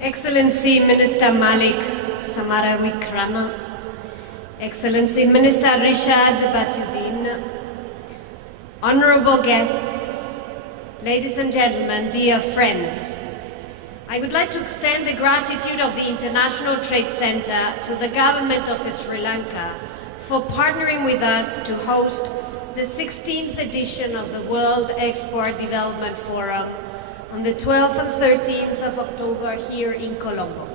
Excellency Minister Malik Samarawikrama, Excellency Minister Rishad Batuddin, honorable guests, ladies and gentlemen, dear friends, I would like to extend the gratitude of the International Trade Centre to the government of Sri Lanka for partnering with us to host the 16th edition of the World Export Development Forum on the 12th and 13th of October here in Colombo.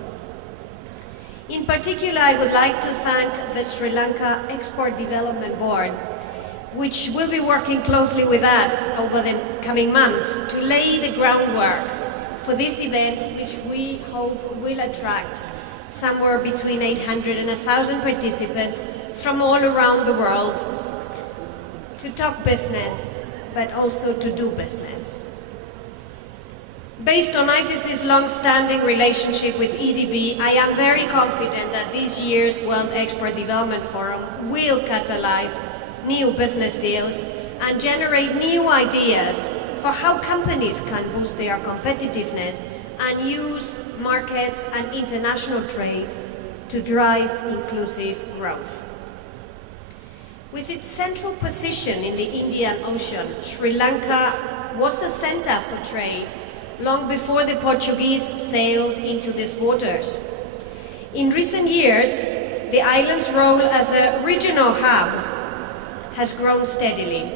In particular, I would like to thank the Sri Lanka Export Development Board, which will be working closely with us over the coming months to lay the groundwork for this event, which we hope will attract somewhere between 800 and 1,000 participants from all around the world to talk business, but also to do business. Based on ITC's long-standing relationship with EDB, I am very confident that this year's World Export Development Forum will catalyze new business deals and generate new ideas for how companies can boost their competitiveness and use markets and international trade to drive inclusive growth. With its central position in the Indian Ocean, Sri Lanka was a center for trade long before the Portuguese sailed into these waters. In recent years, the island's role as a regional hub has grown steadily.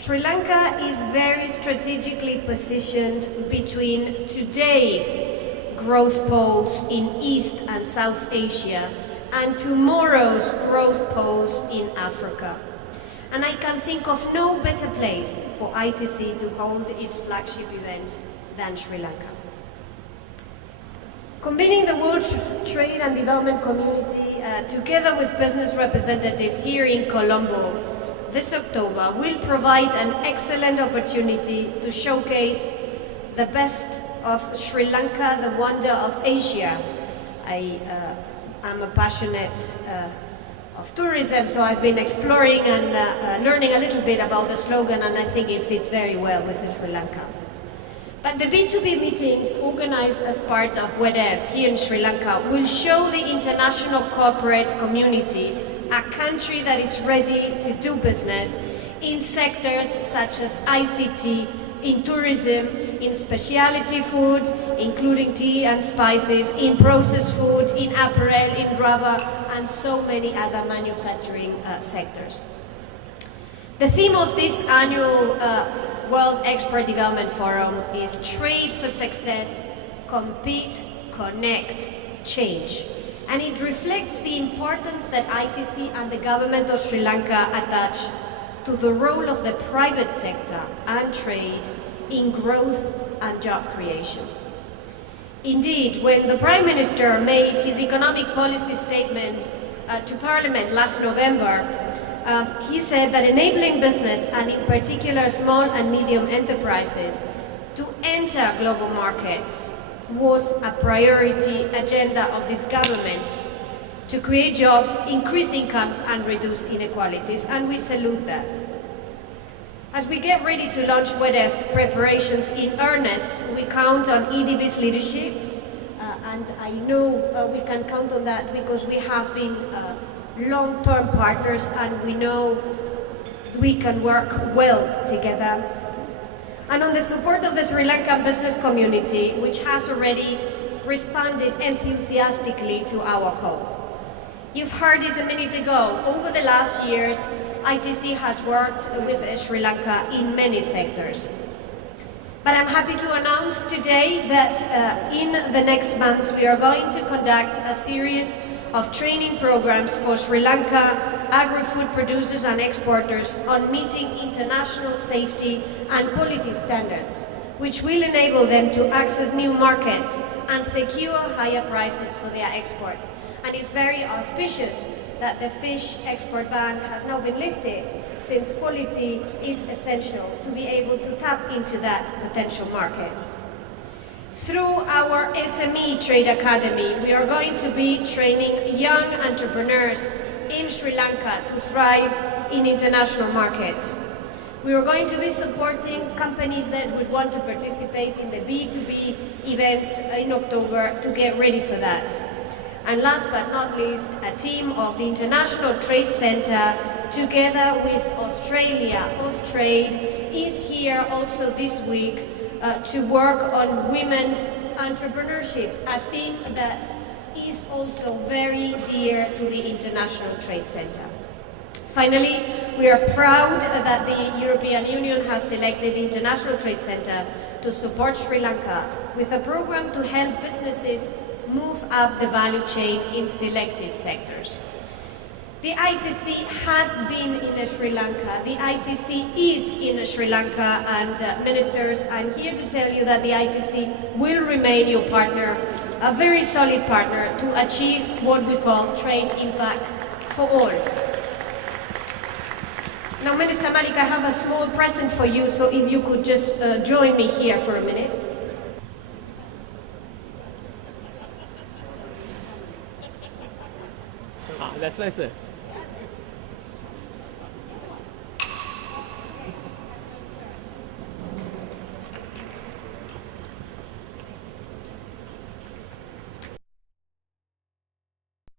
Sri Lanka is very strategically positioned between today's growth poles in East and South Asia and tomorrow's growth poles in Africa. And I can think of no better place for ITC to hold its flagship event than Sri Lanka. Convening the World Trade and Development Community together with business representatives here in Colombo this October will provide an excellent opportunity to showcase the best of Sri Lanka, the wonder of Asia. I am a passionate of tourism, so I've been exploring and learning a little bit about the slogan, and I think it fits very well with Sri Lanka. But the B2B meetings organized as part of WEDF here in Sri Lanka will show the international corporate community a country that is ready to do business in sectors such as ICT, in tourism, in specialty food, including tea and spices, in processed food, in apparel, in rubber, and so many other manufacturing sectors. The theme of this annual World Export Development Forum is Trade for Success, Compete, Connect, Change. And it reflects the importance that ITC and the government of Sri Lanka attach to the role of the private sector and trade in growth and job creation. Indeed, when the Prime Minister made his economic policy statement to Parliament last November, he said that enabling business, and in particular small and medium enterprises, to enter global markets was a priority agenda of this government to create jobs, increase incomes, and reduce inequalities, and we salute that. As we get ready to launch WEDF preparations in earnest, we count on EDB's leadership, and I know we can count on that because we have been long-term partners and we know we can work well together. And on the support of the Sri Lankan business community, which has already responded enthusiastically to our call. You've heard it a minute ago. Over the last years, ITC has worked with Sri Lanka in many sectors. But I'm happy to announce today that in the next months we are going to conduct a series of training programs for Sri Lanka agri-food producers and exporters on meeting international safety and quality standards, which will enable them to access new markets and secure higher prices for their exports. And it's very auspicious that the fish export ban has now been lifted, since quality is essential to be able to tap into that potential market. Through our SME Trade Academy, we are going to be training young entrepreneurs in Sri Lanka to thrive in international markets. We are going to be supporting companies that would want to participate in the B2B events in October to get ready for that. And last but not least, a team of the International Trade Centre, together with Australia, Austrade, is here also this week to work on women's entrepreneurship, a theme that is also very dear to the International Trade Centre. Finally, we are proud that the European Union has selected the International Trade Centre to support Sri Lanka with a program to help businesses move up the value chain in selected sectors. The ITC has been in Sri Lanka, the ITC is in Sri Lanka, and ministers, I'm here to tell you that the ITC will remain your partner, a very solid partner to achieve what we call trade impact for all. Now, Minister Malik, I have a small present for you, so if you could just join me here for a minute. That's nice.